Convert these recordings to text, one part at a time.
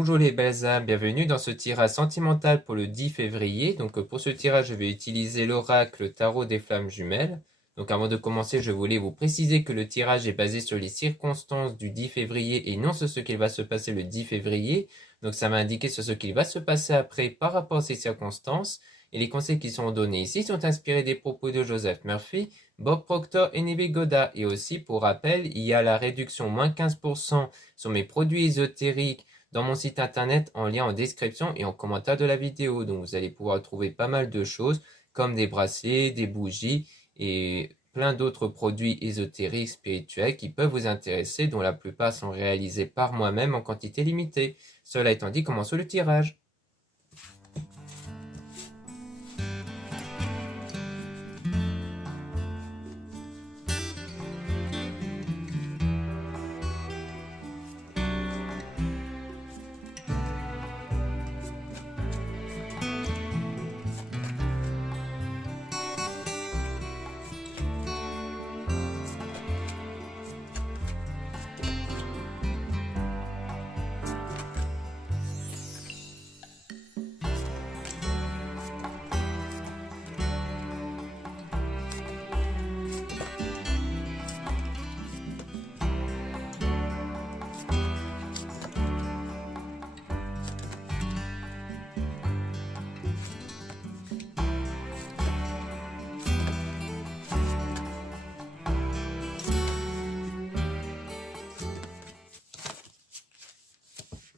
Bonjour les belles âmes, bienvenue dans ce tirage sentimental pour le 10 février. Pour ce tirage, je vais utiliser l'oracle Tarot des Flammes Jumelles. Donc avant de commencer, je voulais vous préciser que le tirage est basé sur les circonstances du 10 février et non sur ce qu'il va se passer le 10 février. Donc ça m'a indiqué sur ce qu'il va se passer après par rapport à ces circonstances. Et les conseils qui sont donnés ici sont inspirés des propos de Joseph Murphy, Bob Proctor et Neville Goddard. Et aussi, pour rappel, il y a la réduction moins 15% sur mes produits ésotériques dans mon site internet en lien en description et en commentaire de la vidéo. Donc vous allez pouvoir trouver pas mal de choses comme des bracelets, des bougies et plein d'autres produits ésotériques, spirituels qui peuvent vous intéresser, dont la plupart sont réalisés par moi-même en quantité limitée. Cela étant dit, commençons le tirage.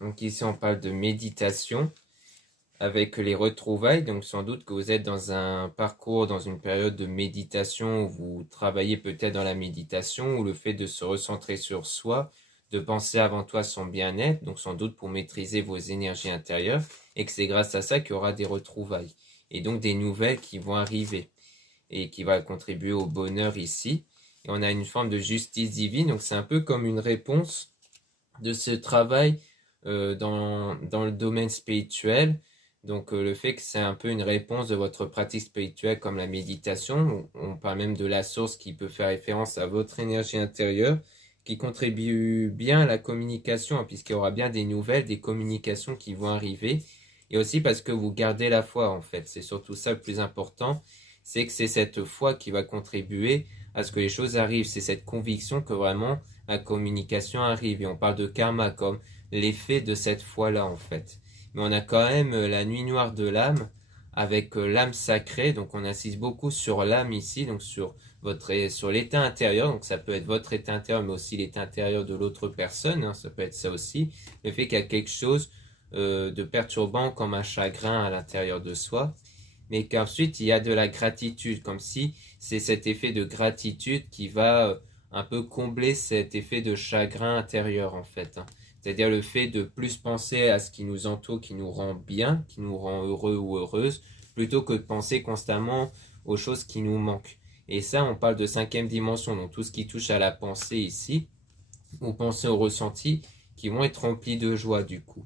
Donc ici on parle de méditation avec les retrouvailles. Donc sans doute que vous êtes dans un parcours, dans une période de méditation où vous travaillez peut-être dans la méditation ou le fait de se recentrer sur soi, de penser avant tout à son bien-être, donc sans doute pour maîtriser vos énergies intérieures, et que c'est grâce à ça qu'il y aura des retrouvailles. Et donc des nouvelles qui vont arriver et qui va contribuer au bonheur ici. Et on a une forme de justice divine, donc c'est un peu comme une réponse de ce travail dans le domaine spirituel. Donc le fait que c'est un peu une réponse de votre pratique spirituelle comme la méditation. On parle même de la source qui peut faire référence à votre énergie intérieure, qui contribue bien à la communication, hein, puisqu'il y aura bien des nouvelles, des communications qui vont arriver. Et aussi parce que vous gardez la foi en fait. C'est surtout ça le plus important. C'est que c'est cette foi qui va contribuer à ce que les choses arrivent. C'est cette conviction que vraiment la communication arrive. Et on parle de karma comme l'effet de cette foi-là en fait. Mais on a quand même la nuit noire de l'âme avec l'âme sacrée. Donc on insiste beaucoup sur l'âme ici, donc sur l'état intérieur. Donc ça peut être votre état intérieur, mais aussi l'état intérieur de l'autre personne. Hein, ça peut être ça aussi. Le fait qu'il y a quelque chose de perturbant comme un chagrin à l'intérieur de soi. Mais qu'ensuite il y a de la gratitude, comme si c'est cet effet de gratitude qui va un peu combler cet effet de chagrin intérieur en fait. Hein. C'est-à-dire le fait de plus penser à ce qui nous entoure, qui nous rend bien, qui nous rend heureux ou heureuse, plutôt que de penser constamment aux choses qui nous manquent. Et ça, on parle de 5e dimension, donc tout ce qui touche à la pensée ici, ou penser au ressenti, qui vont être remplis de joie du coup,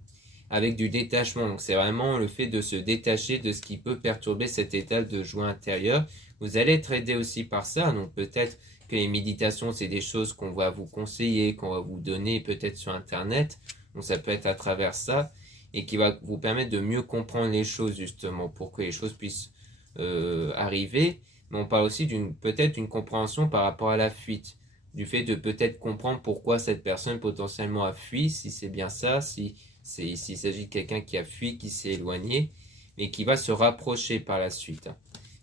avec du détachement. Donc c'est vraiment le fait de se détacher de ce qui peut perturber cet état de joie intérieure. Vous allez être aidé aussi par ça, donc peut-être que les méditations, c'est des choses qu'on va vous conseiller, qu'on va vous donner peut-être sur Internet. Donc ça peut être à travers ça et qui va vous permettre de mieux comprendre les choses justement pour que les choses puissent arriver. Mais on parle aussi peut-être d'une compréhension par rapport à la fuite. Du fait de peut-être comprendre pourquoi cette personne potentiellement a fui, si c'est bien ça, s'il s'agit de quelqu'un qui a fui, qui s'est éloigné, mais qui va se rapprocher par la suite.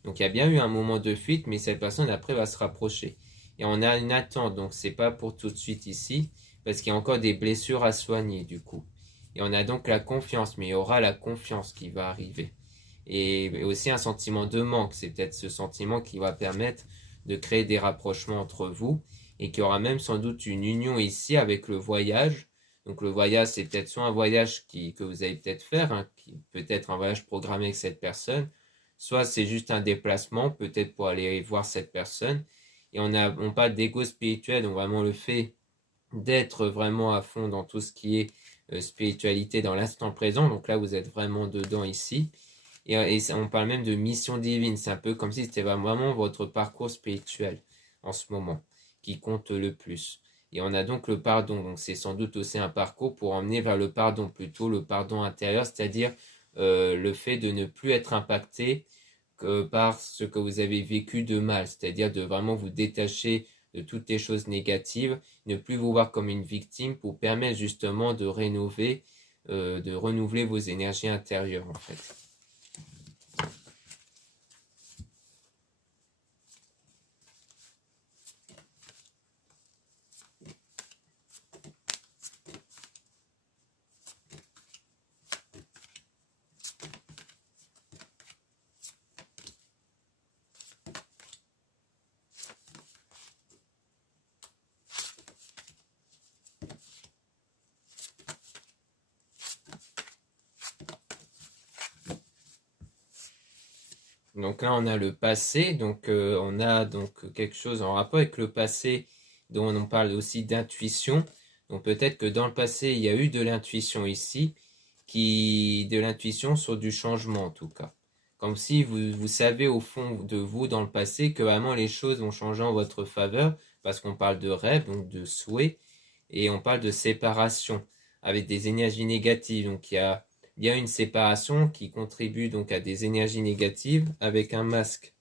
Donc il y a bien eu un moment de fuite, mais cette personne après va se rapprocher. Et on a une attente, donc c'est pas pour tout de suite ici, parce qu'il y a encore des blessures à soigner du coup. Et on a donc la confiance, mais il y aura la confiance qui va arriver. Et aussi un sentiment de manque, c'est peut-être ce sentiment qui va permettre de créer des rapprochements entre vous, et qu'il y aura même sans doute une union ici avec le voyage. Donc le voyage, c'est peut-être soit un voyage que vous allez peut-être faire, hein, peut-être un voyage programmé avec cette personne, soit c'est juste un déplacement, peut-être pour aller voir cette personne. Et on parle d'ego spirituel, donc vraiment le fait d'être vraiment à fond dans tout ce qui est spiritualité dans l'instant présent. Donc là, vous êtes vraiment dedans ici. Et on parle même de mission divine. C'est un peu comme si c'était vraiment votre parcours spirituel en ce moment qui compte le plus. Et on a donc le pardon. Donc c'est sans doute aussi un parcours pour emmener vers le pardon, plutôt le pardon intérieur, c'est-à-dire le fait de ne plus être impacté par ce que vous avez vécu de mal, c'est-à-dire de vraiment vous détacher de toutes les choses négatives, ne plus vous voir comme une victime pour permettre justement de rénover, de renouveler vos énergies intérieures en fait. Donc là, on a le passé, donc on a donc quelque chose en rapport avec le passé dont on parle aussi d'intuition. Donc peut-être que dans le passé, il y a eu de l'intuition ici, de l'intuition sur du changement en tout cas. Comme si vous savez au fond de vous dans le passé que vraiment les choses vont changer en votre faveur, parce qu'on parle de rêve, donc de souhait, et on parle de séparation avec des énergies négatives. Donc il y a une séparation qui contribue donc à des énergies négatives avec un masque.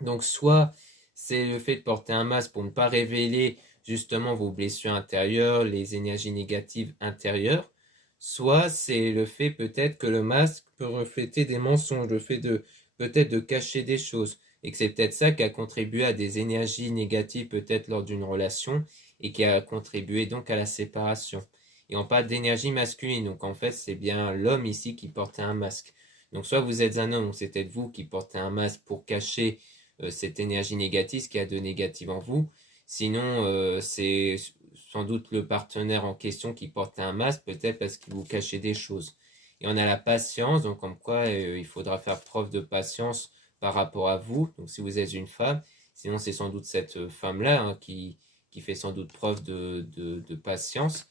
Donc soit c'est le fait de porter un masque pour ne pas révéler justement vos blessures intérieures, les énergies négatives intérieures, soit c'est le fait peut-être que le masque peut refléter des mensonges, le fait de peut-être de cacher des choses, et que c'est peut-être ça qui a contribué à des énergies négatives peut-être lors d'une relation, et qui a contribué donc à la séparation. Et on parle d'énergie masculine, donc en fait c'est bien l'homme ici qui portait un masque. Donc soit vous êtes un homme, c'est peut-être vous qui portez un masque pour cacher cette énergie négative, ce qu'il y a de négatif en vous. Sinon, c'est sans doute le partenaire en question qui porte un masque, peut-être parce qu'il vous cachait des choses. Et on a la patience, donc comme quoi il faudra faire preuve de patience par rapport à vous. Donc si vous êtes une femme, sinon c'est sans doute cette femme-là hein, qui fait sans doute preuve de patience.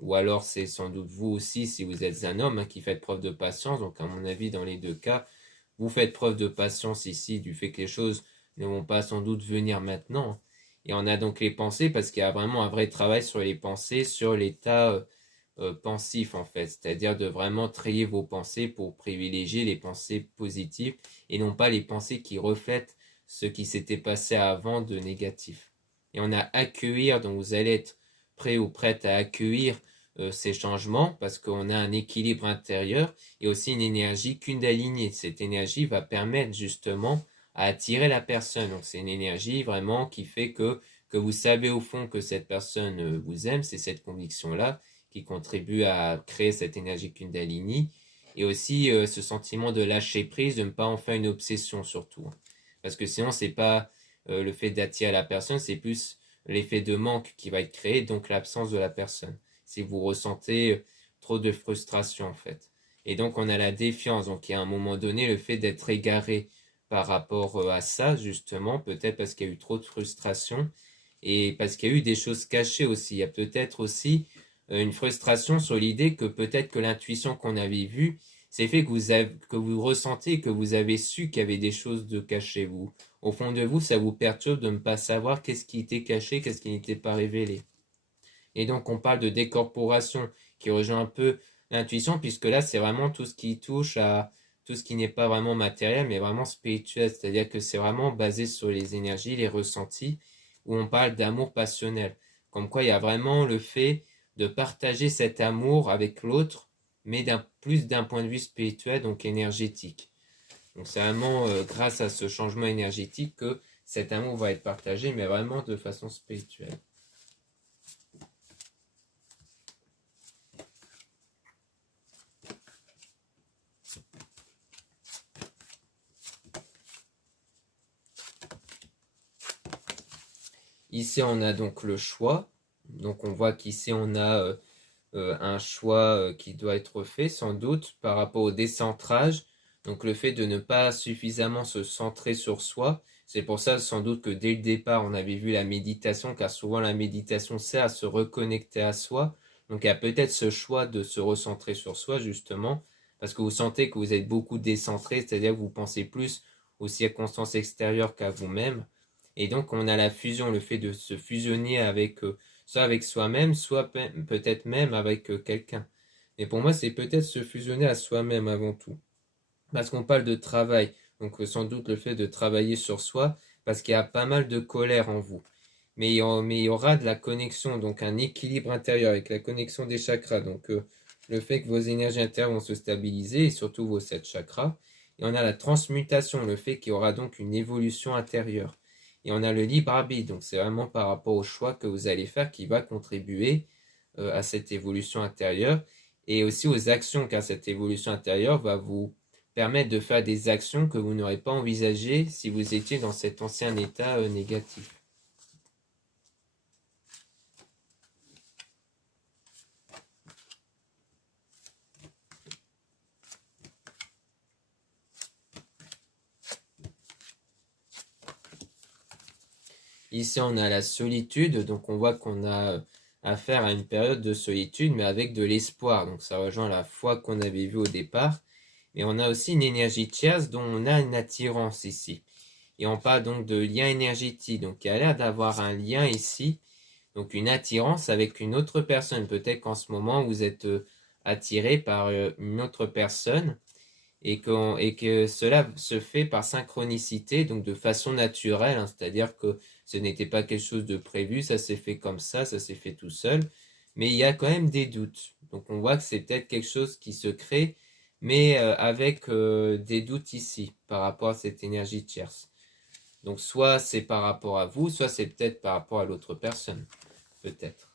Ou alors c'est sans doute vous aussi si vous êtes un homme hein, qui fait preuve de patience. Donc à mon avis, dans les deux cas, vous faites preuve de patience ici du fait que les choses ne vont pas sans doute venir maintenant. Et on a donc les pensées parce qu'il y a vraiment un vrai travail sur les pensées, sur l'état pensif en fait. C'est-à-dire de vraiment trier vos pensées pour privilégier les pensées positives et non pas les pensées qui reflètent ce qui s'était passé avant de négatif. Et on a accueillir, donc vous allez être prêt ou prête à accueillir ces changements parce qu'on a un équilibre intérieur et aussi une énergie kundalini. Cette énergie va permettre justement à attirer la personne. Donc c'est une énergie vraiment qui fait que vous savez au fond que cette personne vous aime, c'est cette conviction-là qui contribue à créer cette énergie kundalini et aussi ce sentiment de lâcher prise, de ne pas en faire une obsession surtout. Parce que sinon c'est pas le fait d'attirer la personne, c'est plus l'effet de manque qui va être créé, donc l'absence de la personne. Si vous ressentez trop de frustration en fait. Et donc on a la défiance, donc il y a un moment donné le fait d'être égaré par rapport à ça justement, peut-être parce qu'il y a eu trop de frustration et parce qu'il y a eu des choses cachées aussi. Il y a peut-être aussi une frustration sur l'idée que peut-être que l'intuition qu'on avait vue, c'est fait que vous ressentez, que vous avez su qu'il y avait des choses de cachées. Vous, au fond de vous, ça vous perturbe de ne pas savoir qu'est-ce qui était caché, qu'est-ce qui n'était pas révélé. Et donc on parle de décorporation qui rejoint un peu l'intuition, puisque là c'est vraiment tout ce qui touche à tout ce qui n'est pas vraiment matériel, mais vraiment spirituel. C'est-à-dire que c'est vraiment basé sur les énergies, les ressentis, où on parle d'amour passionnel. Comme quoi il y a vraiment le fait de partager cet amour avec l'autre, mais plus d'un point de vue spirituel, donc énergétique. Donc c'est vraiment grâce à ce changement énergétique que cet amour va être partagé, mais vraiment de façon spirituelle. Ici, on a donc le choix. Donc, on voit qu'ici, on a un choix qui doit être fait, sans doute, par rapport au décentrage. Donc, le fait de ne pas suffisamment se centrer sur soi. C'est pour ça, sans doute, que dès le départ, on avait vu la méditation, car souvent, la méditation sert à se reconnecter à soi. Donc, il y a peut-être ce choix de se recentrer sur soi, justement, parce que vous sentez que vous êtes beaucoup décentré, c'est-à-dire que vous pensez plus aux circonstances extérieures qu'à vous-même. Et donc, on a la fusion, le fait de se fusionner avec soit avec soi-même, soit peut-être même avec quelqu'un. Mais pour moi, c'est peut-être se fusionner à soi-même avant tout. Parce qu'on parle de travail, donc sans doute le fait de travailler sur soi, parce qu'il y a pas mal de colère en vous. Mais il y aura de la connexion, donc un équilibre intérieur avec la connexion des chakras. Donc le fait que vos énergies intérieures vont se stabiliser, et surtout vos 7 chakras. Et on a la transmutation, le fait qu'il y aura donc une évolution intérieure. Et on a le libre arbitre, donc c'est vraiment par rapport au choix que vous allez faire qui va contribuer à cette évolution intérieure et aussi aux actions, car cette évolution intérieure va vous permettre de faire des actions que vous n'aurez pas envisagées si vous étiez dans cet ancien état négatif. Ici, on a la solitude, donc on voit qu'on a affaire à une période de solitude, mais avec de l'espoir. Donc ça rejoint la foi qu'on avait vue au départ. Mais on a aussi une énergie tierce dont on a une attirance ici. Et on parle donc de lien énergétique. Donc il y a l'air d'avoir un lien ici, donc une attirance avec une autre personne. Peut-être qu'en ce moment, vous êtes attiré par une autre personne et que cela se fait par synchronicité, donc de façon naturelle, hein, c'est-à-dire que ce n'était pas quelque chose de prévu, ça s'est fait comme ça s'est fait tout seul, mais il y a quand même des doutes. Donc on voit que c'est peut-être quelque chose qui se crée, mais avec des doutes ici par rapport à cette énergie tierce. Donc soit c'est par rapport à vous, soit c'est peut-être par rapport à l'autre personne, peut-être.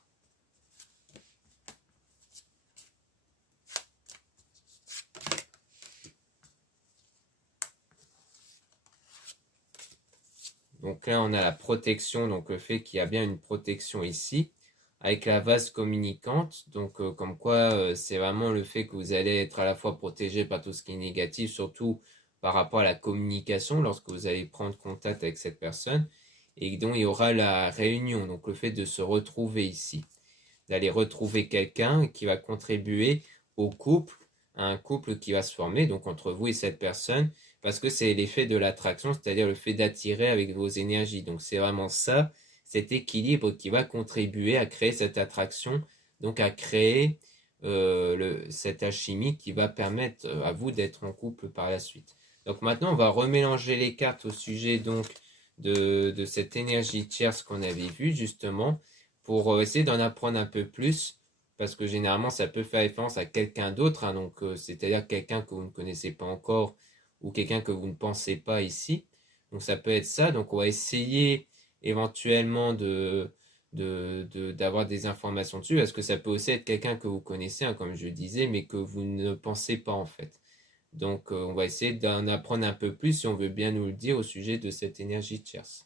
Donc là, on a la protection, donc le fait qu'il y a bien une protection ici, avec la vase communicante, donc comme quoi c'est vraiment le fait que vous allez être à la fois protégé par tout ce qui est négatif, surtout par rapport à la communication lorsque vous allez prendre contact avec cette personne, et donc il y aura la réunion, donc le fait de se retrouver ici, d'aller retrouver quelqu'un qui va contribuer au couple, à un couple qui va se former, donc entre vous et cette personne, parce que c'est l'effet de l'attraction, c'est-à-dire le fait d'attirer avec vos énergies. Donc c'est vraiment ça, cet équilibre qui va contribuer à créer cette attraction, donc à créer cette alchimie qui va permettre à vous d'être en couple par la suite. Donc maintenant, on va remélanger les cartes au sujet donc de cette énergie tierce qu'on avait vue justement pour essayer d'en apprendre un peu plus parce que généralement ça peut faire référence à quelqu'un d'autre, hein, donc c'est-à-dire quelqu'un que vous ne connaissez pas encore ou quelqu'un que vous ne pensez pas ici. Donc ça peut être ça. Donc on va essayer éventuellement d'avoir des informations dessus, parce que ça peut aussi être quelqu'un que vous connaissez, hein, comme je disais, mais que vous ne pensez pas en fait. Donc on va essayer d'en apprendre un peu plus si on veut bien nous le dire au sujet de cette énergie tierce.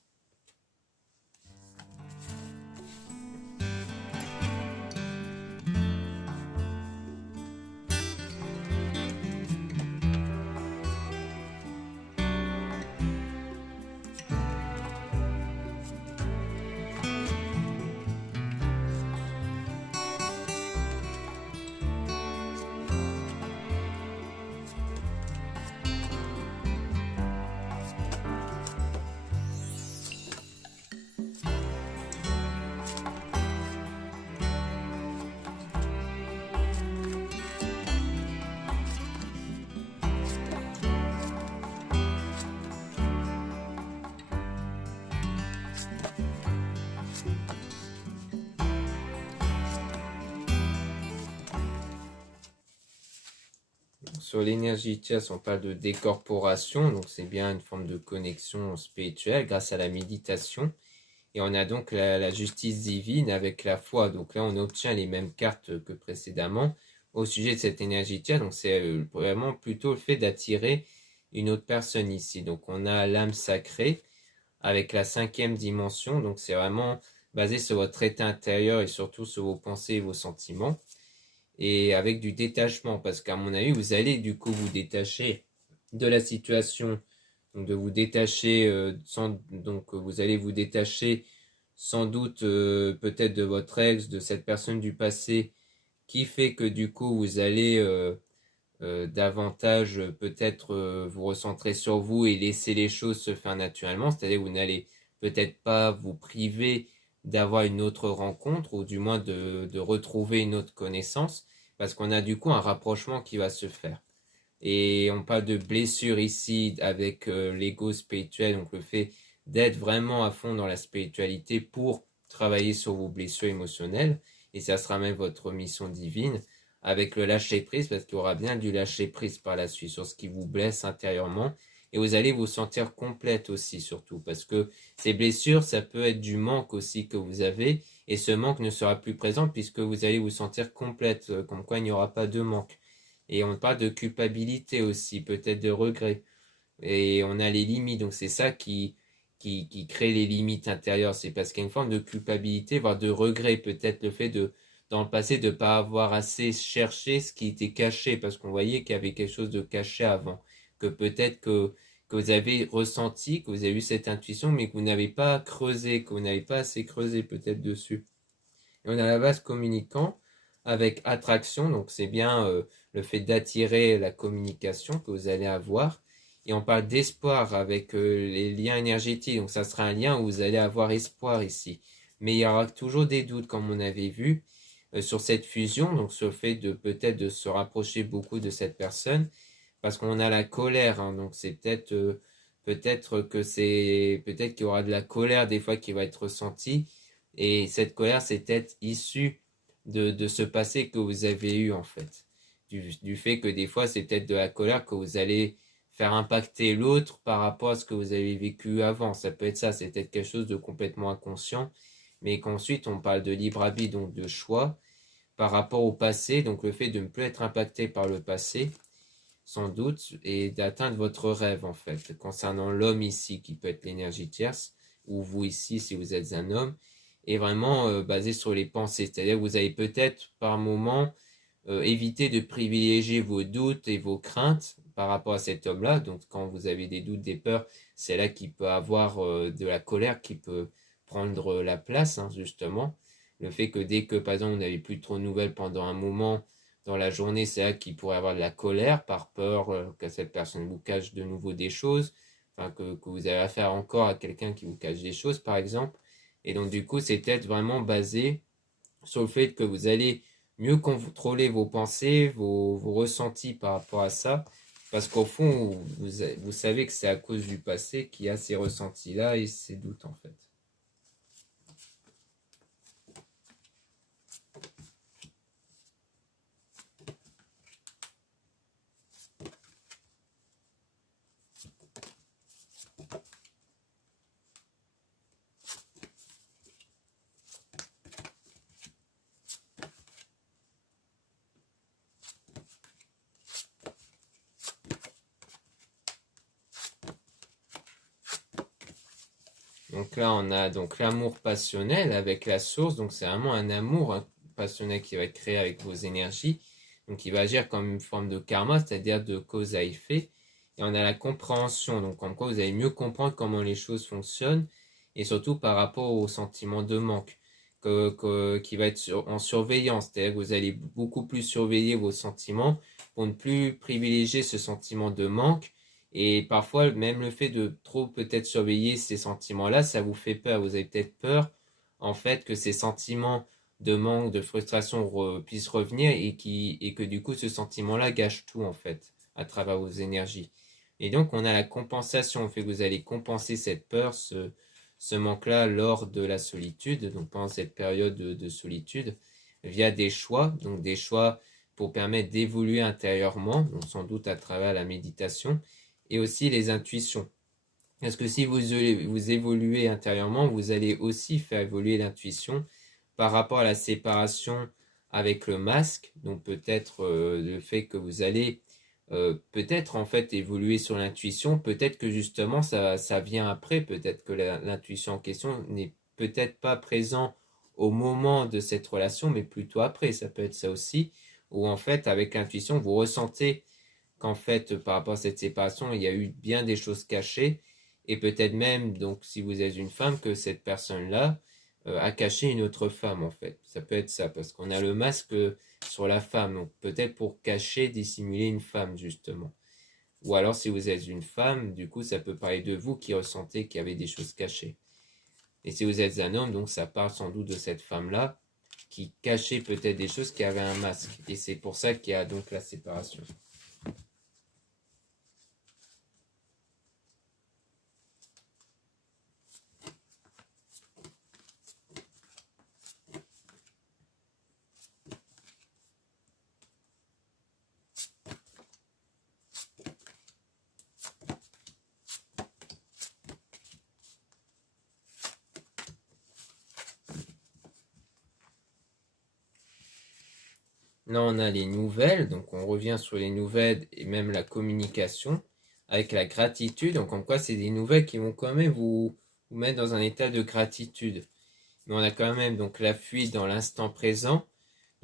Sur l'énergie tierce, on parle de décorporation, donc c'est bien une forme de connexion spirituelle grâce à la méditation. Et on a donc la justice divine avec la foi. Donc là, on obtient les mêmes cartes que précédemment au sujet de cette énergie tierce. Donc c'est vraiment plutôt le fait d'attirer une autre personne ici. Donc on a l'âme sacrée avec la 5e dimension. Donc c'est vraiment basé sur votre état intérieur et surtout sur vos pensées et vos sentiments. Et avec du détachement, parce qu'à mon avis, vous allez du coup vous détacher de la situation, donc de vous détacher, donc vous allez vous détacher sans doute peut-être de votre ex, de cette personne du passé, qui fait que du coup vous allez davantage peut-être vous recentrer sur vous et laisser les choses se faire naturellement, c'est-à-dire que vous n'allez peut-être pas vous priver d'avoir une autre rencontre ou du moins de retrouver une autre connaissance parce qu'on a du coup un rapprochement qui va se faire. Et on parle de blessure ici avec l'ego spirituel, donc le fait d'être vraiment à fond dans la spiritualité pour travailler sur vos blessures émotionnelles, et ça sera même votre mission divine, avec le lâcher prise, parce qu'il y aura bien du lâcher prise par la suite sur ce qui vous blesse intérieurement, et vous allez vous sentir complète aussi surtout, parce que ces blessures, ça peut être du manque aussi que vous avez, et ce manque ne sera plus présent puisque vous allez vous sentir complète, comme quoi il n'y aura pas de manque. Et on parle de culpabilité aussi, peut-être de regret. Et on a les limites, donc c'est ça qui crée les limites intérieures. C'est parce qu'il y a une forme de culpabilité, voire de regret, peut-être le fait de, dans le passé, de ne pas avoir assez cherché ce qui était caché, parce qu'on voyait qu'il y avait quelque chose de caché avant. Que peut-être que vous avez ressenti, que vous avez eu cette intuition, mais que vous n'avez pas creusé, que vous n'avez pas assez creusé peut-être dessus. Et on a la base communicant avec attraction, donc c'est bien le fait d'attirer la communication que vous allez avoir. Et on parle d'espoir avec les liens énergétiques, donc ça sera un lien où vous allez avoir espoir ici. Mais il y aura toujours des doutes, comme on avait vu, sur cette fusion, donc sur le fait de peut-être de se rapprocher beaucoup de cette personne, parce qu'on a la colère, hein, donc c'est peut-être qu'il y aura de la colère des fois qui va être ressentie, et cette colère, c'est peut-être issue de ce passé que vous avez eu, en fait. Du fait que des fois, c'est peut-être de la colère que vous allez faire impacter l'autre par rapport à ce que vous avez vécu avant. Ça peut être ça, c'est peut-être quelque chose de complètement inconscient, mais qu'ensuite, on parle de libre arbitre, donc de choix, par rapport au passé, donc le fait de ne plus être impacté par le passé, sans doute, et d'atteindre votre rêve, en fait, concernant l'homme ici, qui peut être l'énergie tierce, ou vous ici, si vous êtes un homme, est vraiment basé sur les pensées. C'est-à-dire que vous allez peut-être par moment éviter de privilégier vos doutes et vos craintes par rapport à cet homme-là. Donc quand vous avez des doutes, des peurs, c'est là qu'il peut avoir de la colère qui peut prendre la place, hein, justement. Le fait que dès que, par exemple, vous n'avez plus trop de nouvelles pendant un moment dans la journée, c'est là qu'il pourrait avoir de la colère par peur que cette personne vous cache de nouveau des choses, enfin que vous avez affaire encore à quelqu'un qui vous cache des choses, par exemple. Et donc, du coup, c'est peut-être vraiment basé sur le fait que vous allez mieux contrôler vos pensées, vos ressentis par rapport à ça. Parce qu'au fond, vous savez que c'est à cause du passé qu'il y a ces ressentis-là et ces doutes, en fait. Donc là, on a donc l'amour passionnel avec la source. Donc c'est vraiment un amour, hein, passionnel qui va être créé avec vos énergies. Donc il va agir comme une forme de karma, c'est-à-dire de cause à effet. Et on a la compréhension, donc en quoi vous allez mieux comprendre comment les choses fonctionnent, et surtout par rapport au sentiment de manque, qui va être en surveillance, c'est-à-dire que vous allez beaucoup plus surveiller vos sentiments pour ne plus privilégier ce sentiment de manque. Et parfois, même le fait de trop peut-être surveiller ces sentiments-là, ça vous fait peur. Vous avez peut-être peur, en fait, que ces sentiments de manque, de frustration puissent revenir et que du coup, ce sentiment-là gâche tout, en fait, à travers vos énergies. Et donc, on a la compensation, on fait que vous allez compenser cette peur, ce manque-là lors de la solitude, donc pendant cette période de solitude, via des choix, donc des choix pour permettre d'évoluer intérieurement, donc sans doute à travers la méditation, et aussi les intuitions. Parce que si vous évoluez intérieurement, vous allez aussi faire évoluer l'intuition par rapport à la séparation avec le masque. Donc peut-être le fait que vous allez peut-être en fait évoluer sur l'intuition, peut-être que justement ça vient après, peut-être que l'intuition en question n'est peut-être pas présent au moment de cette relation, mais plutôt après. Ça peut être ça aussi, où en fait avec l'intuition vous ressentez qu'en fait, par rapport à cette séparation, il y a eu bien des choses cachées, et peut-être même, donc, si vous êtes une femme, que cette personne-là a caché une autre femme, en fait. Ça peut être ça, parce qu'on a le masque sur la femme, donc peut-être pour cacher, dissimuler une femme, justement. Ou alors, si vous êtes une femme, du coup, ça peut parler de vous qui ressentez qu'il y avait des choses cachées. Et si vous êtes un homme, donc ça parle sans doute de cette femme-là qui cachait peut-être des choses, qui avait un masque. Et c'est pour ça qu'il y a donc la séparation. Là, on a les nouvelles, donc on revient sur les nouvelles et même la communication avec la gratitude. Donc, en quoi c'est des nouvelles qui vont quand même vous mettre dans un état de gratitude. Mais on a quand même donc la fuite dans l'instant présent.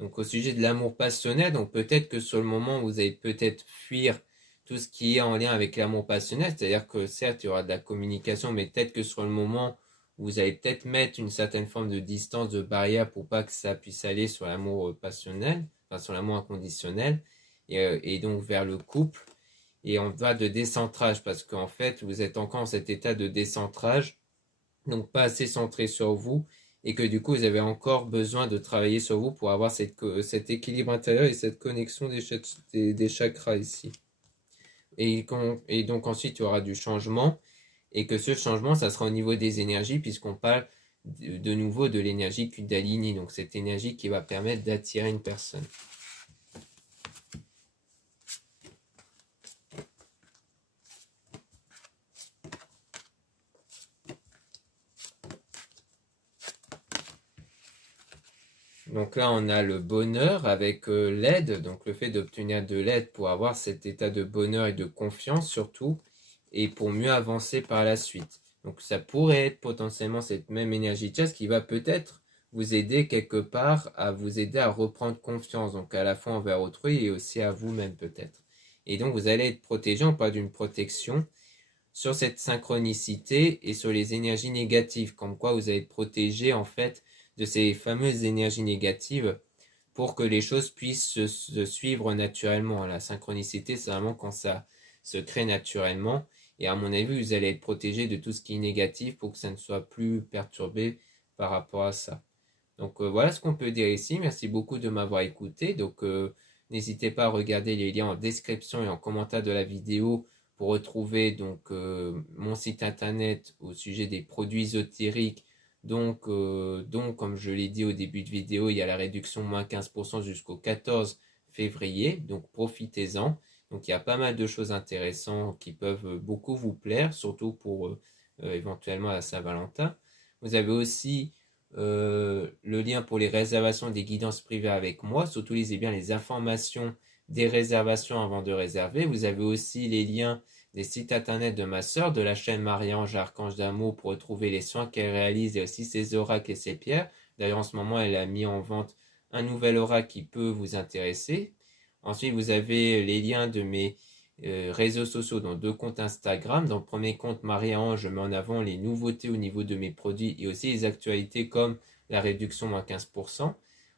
Donc, au sujet de l'amour passionnel, donc peut-être que sur le moment, vous allez peut-être fuir tout ce qui est en lien avec l'amour passionnel. C'est-à-dire que certes, il y aura de la communication, mais peut-être que sur le moment, vous allez peut-être mettre une certaine forme de distance, de barrière pour pas que ça puisse aller sur l'amour passionnel, enfin sur l'amour inconditionnel, et donc vers le couple. Et on va de décentrage parce qu'en fait, vous êtes encore en cet état de décentrage, donc pas assez centré sur vous, et que du coup, vous avez encore besoin de travailler sur vous pour avoir cet équilibre intérieur et cette connexion des chakras ici. Et donc ensuite, il y aura du changement, et que ce changement, ça sera au niveau des énergies, puisqu'on parle de nouveau de l'énergie Kundalini, donc cette énergie qui va permettre d'attirer une personne. Donc là, on a le bonheur avec l'aide, donc le fait d'obtenir de l'aide pour avoir cet état de bonheur et de confiance surtout, et pour mieux avancer par la suite. Donc ça pourrait être potentiellement cette même énergie de chasse qui va peut-être vous aider quelque part à vous aider à reprendre confiance, donc à la fois envers autrui et aussi à vous-même peut-être. Et donc vous allez être protégé, on parle d'une protection sur cette synchronicité et sur les énergies négatives, comme quoi vous allez être protégé en fait de ces fameuses énergies négatives pour que les choses puissent se suivre naturellement. La synchronicité, c'est vraiment quand ça se crée naturellement. Et à mon avis, vous allez être protégé de tout ce qui est négatif pour que ça ne soit plus perturbé par rapport à ça. Donc voilà ce qu'on peut dire ici. Merci beaucoup de m'avoir écouté. Donc n'hésitez pas à regarder les liens en description et en commentaire de la vidéo pour retrouver donc mon site internet au sujet des produits ésotériques. Donc comme je l'ai dit au début de vidéo, il y a la réduction moins 15% jusqu'au 14 février. Donc profitez-en. Donc il y a pas mal de choses intéressantes qui peuvent beaucoup vous plaire, surtout pour éventuellement la Saint-Valentin. Vous avez aussi le lien pour les réservations des guidances privées avec moi. Surtout lisez bien les informations des réservations avant de réserver. Vous avez aussi les liens des sites internet de ma sœur, de la chaîne Marie-Ange Archange d'Amour pour retrouver les soins qu'elle réalise et aussi ses oracles et ses pierres. D'ailleurs en ce moment elle a mis en vente un nouvel oracle qui peut vous intéresser. Ensuite vous avez les liens de mes réseaux sociaux, dans 2 comptes Instagram. Dans le premier compte Marie-Ange, je mets en avant les nouveautés au niveau de mes produits et aussi les actualités comme la réduction moins 15%.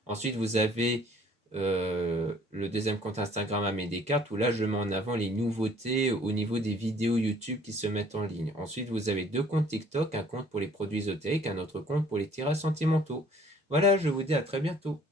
Ensuite, vous avez le deuxième compte Instagram Amédée Descartes où là je mets en avant les nouveautés au niveau des vidéos YouTube qui se mettent en ligne. Ensuite, vous avez 2 comptes TikTok, un compte pour les produits ésotériques, un autre compte pour les tirages sentimentaux. Voilà, je vous dis à très bientôt.